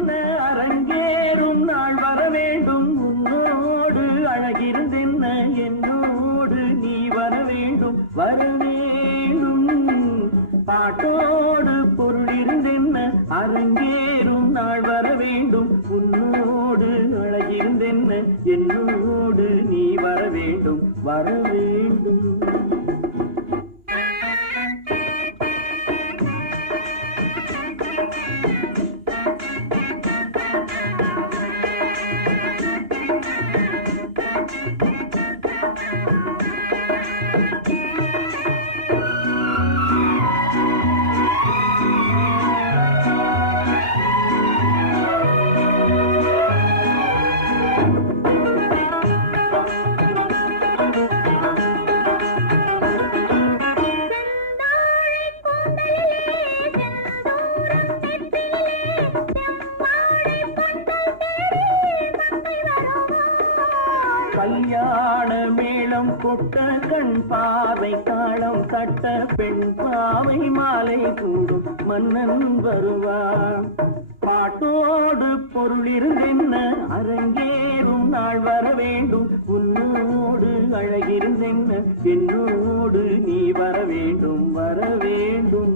அழகிருந்தென்ன அரங்கேறும் நாள் வர வேண்டும் உன்னோடு அழகிருந்தென்ன என்னோடு நீ வர வேண்டும் வர வேண்டும் பாட்டோடு பொருள் இருந்தென்ன அரங்கேறும் நாள் வர வேண்டும் உன்னோடு அழகிருந்தென்ன என்னோடு நீ வர வேண்டும் வர வேண்டும். கல்யாண மேளம் கொட்ட கண் பாவை காலம் தட்ட பெண் பாவை மாலை கூடும் மன்னன் வருவார் பாட்டோடு பொருள் இருந்தென்ன அரங்கேறும் நாள் வர வேண்டும் உன்னோடு அழகிருந்தென்ன என்னோடு நீ வர வேண்டும் வர வேண்டும்.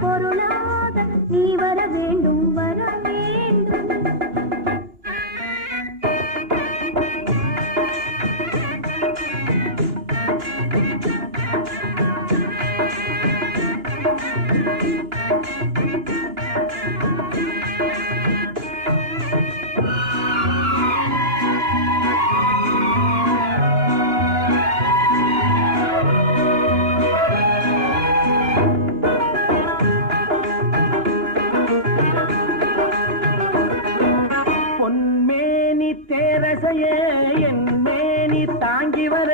பொருளாக நீ வர வேண்டும் வர வேண்டும். தேரசையே என் மேனி தாங்கி வர